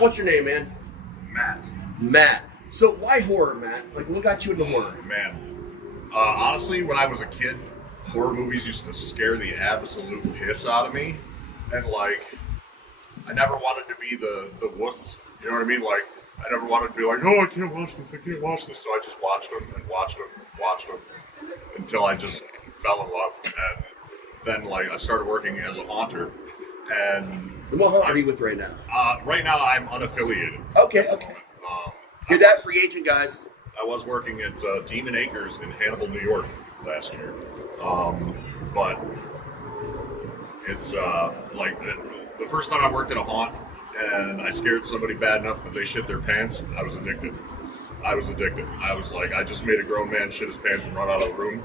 What's your name, man? Matt. Matt. So why horror, Matt? Like, what got you into horror? Man, honestly, when I was a kid, horror movies used to scare the absolute piss out of me. And, like, I never wanted to be the wuss. You know what I mean? Like, I never wanted to be like, oh, I can't watch this. So I just watched them until I just fell in love. And then, like, I started working as a haunter. And what horror are you with right now? Right now, I'm unaffiliated. Okay. You're that free agent, guys. I was working at Demon Acres in Hannibal, New York last year. But it's like the first time I worked at a haunt and I scared somebody bad enough that they shit their pants, I was addicted. I was like, I just made a grown man shit his pants and run out of the room.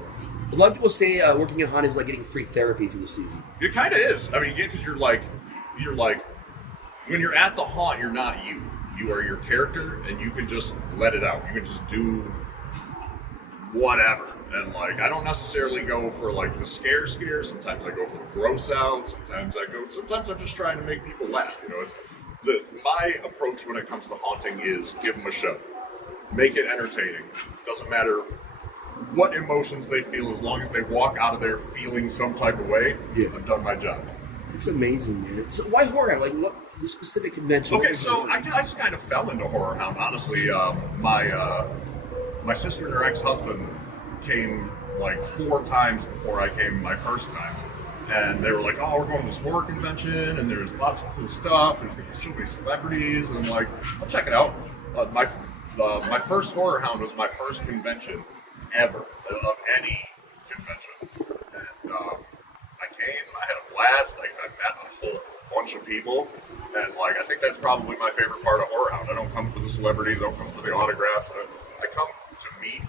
A lot of people say working at haunt is like getting free therapy for the season. It kind of is. I mean, yeah, because you're like, when you're at the haunt, you're not you. You are your character, and you can just let it out. You can just do whatever. And, like, I don't necessarily go for, like, the scare. Sometimes I go for the gross out. Sometimes I'm just trying to make people laugh. You know, my approach when it comes to haunting is give them a show. Make it entertaining. Doesn't matter what emotions they feel, as long as they walk out of there feeling some type of way. Yeah. I've done my job. It's amazing, man. So why horror? Like, what the specific convention? Okay, so I just kind of fell into Horrorhound. Honestly, my sister and her ex-husband came like 4 times before I came my first time. And they were like, oh, we're going to this horror convention, and there's lots of cool stuff. There's going to be so many celebrities. And I'm like, I'll check it out. My first Horrorhound was my first convention ever, of any convention. And I came, I had a blast. Like, I met a whole bunch of people. And, like, I think that's probably my favorite part of Horrorhound. I don't come for the celebrities. I don't come for the autographs. I come to meet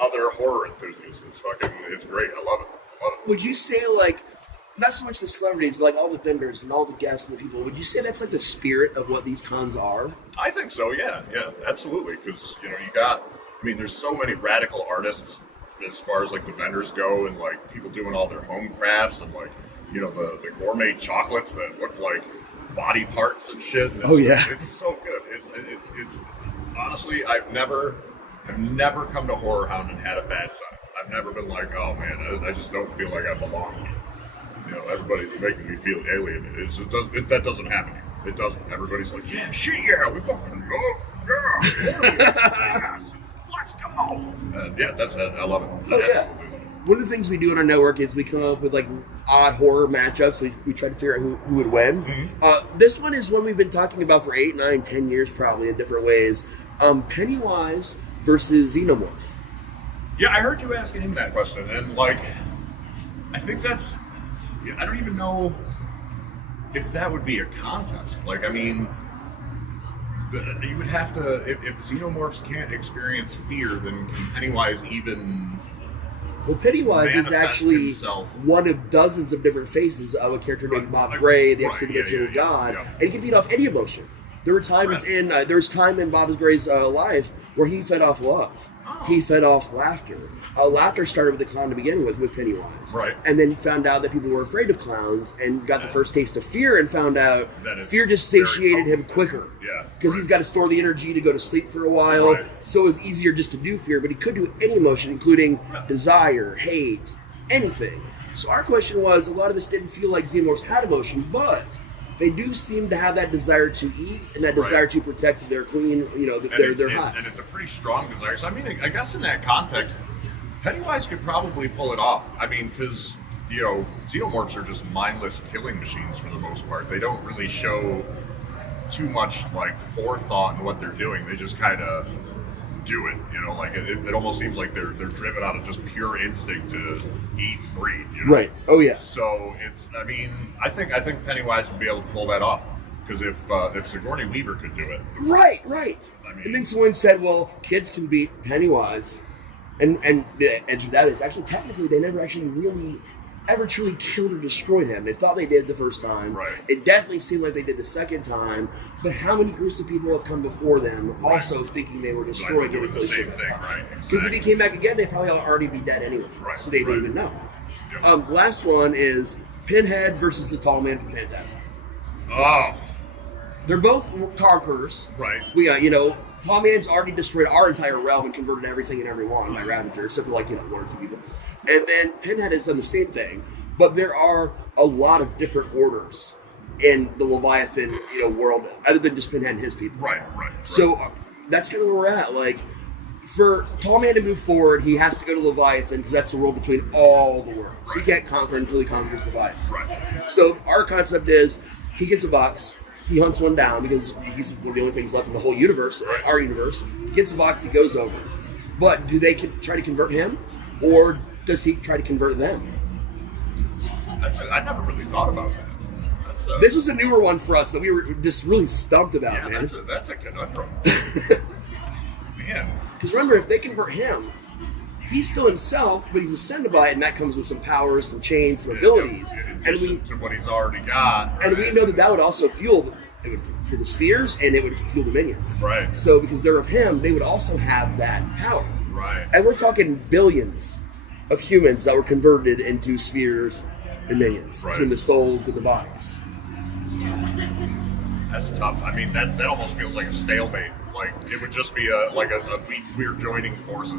other horror enthusiasts. It's great. I love it. Would you say, like, not so much the celebrities, but like all the vendors and all the guests and the people, would you say that's like the spirit of what these cons are? I think so, yeah, absolutely. Because, you know, there's so many radical artists as far as like the vendors go, and like people doing all their home crafts, and like, you know, the gourmet chocolates that look like body parts and shit. And it's so good. It's honestly, I've never come to Horrorhound and had a bad time. I've never been like, oh man, I just don't feel like I belong here. You know, everybody's making me feel alienated. That doesn't happen here. It doesn't. Everybody's like, yeah, shit, yeah, we fucking go, yes, let's go. And yeah, that's it. I love it. Absolutely. One of the things we do in our network is we come up with like odd horror matchups. We try to figure out who would win. Mm-hmm. This one is one we've been talking about for 8, 9, 10 years probably in different ways. Pennywise versus Xenomorph. Yeah, I heard you asking him that question, and like, I think that's. I don't even know if that would be a contest. Like, I mean, you would have to. If Xenomorphs can't experience fear, then can Pennywise even? Well, Pennywise is actually himself. One of dozens of different faces of a character named Bob Gray, the extra dimensional god, and he can feed off any emotion. There were times there was time in Bob Gray's life where he fed off love. Oh. He fed off laughter. Laughter started with the clown to begin with Pennywise. Right. And then found out that people were afraid of clowns and got the first taste of fear and found out fear just satiated him quicker. Yeah. Because he's got to store the energy to go to sleep for a while. Right. So it was easier just to do fear, but he could do any emotion, including desire, hate, anything. So our question was, a lot of us didn't feel like Xenomorphs had emotion, but they do seem to have that desire to eat and that desire to protect their queen, you know, their hive. And it's a pretty strong desire. So, I mean, I guess in that context, Pennywise could probably pull it off. I mean, because, you know, Xenomorphs are just mindless killing machines for the most part. They don't really show too much, like, forethought in what they're doing. They just kind of do it, you know, like, it almost seems like they're driven out of just pure instinct to eat and breed, you know? Right. Oh, yeah. So, I think Pennywise would be able to pull that off. Because if Sigourney Weaver could do it. Right. I mean, and then someone said, well, kids can beat Pennywise. And the answer to that is actually technically they never actually really ever truly killed or destroyed him. They thought they did the first time. Right. It definitely seemed like they did the second time. But how many groups of people have come before them also thinking they were destroyed? Doing the same thing, right? Because if he came back again, they'd probably already be dead anyway. Right. So they didn't even know. Yep. Last one is Pinhead versus the Tall Man from Phantasm. Oh, They're both conquerors. Right. We got, Tom Hand's already destroyed our entire realm and converted everything and everyone by Ravager, except for, like, one or two people. And then Pinhead has done the same thing. But there are a lot of different orders in the Leviathan, world, other than just Pinhead and his people. Right. So that's kind of where we're at. Like, for Tall Man to move forward, he has to go to Leviathan because that's the world between all the worlds. Right. So he can't conquer until he conquers Leviathan. Right. So our concept is he gets a box, he hunts one down because he's one of the only things left in the whole universe, right. Our universe. He gets the box, he goes over. But do they try to convert him, or does he try to convert them? I never really thought about that. This was a newer one for us that we were just really stumped about, yeah, man. That's a conundrum. Man. Because remember, if they convert him, he's still himself, but he's a Cenobite, and that comes with some powers, some chains, some abilities. To what he's already got. And we know that would also fuel the spheres, and it would fuel the minions. Right. So because they're of him, they would also have that power. Right. And we're talking billions of humans that were converted into spheres and minions, between the souls and the bodies. That's tough. I mean, that almost feels like a stalemate. Like, it would just be we're joining forces.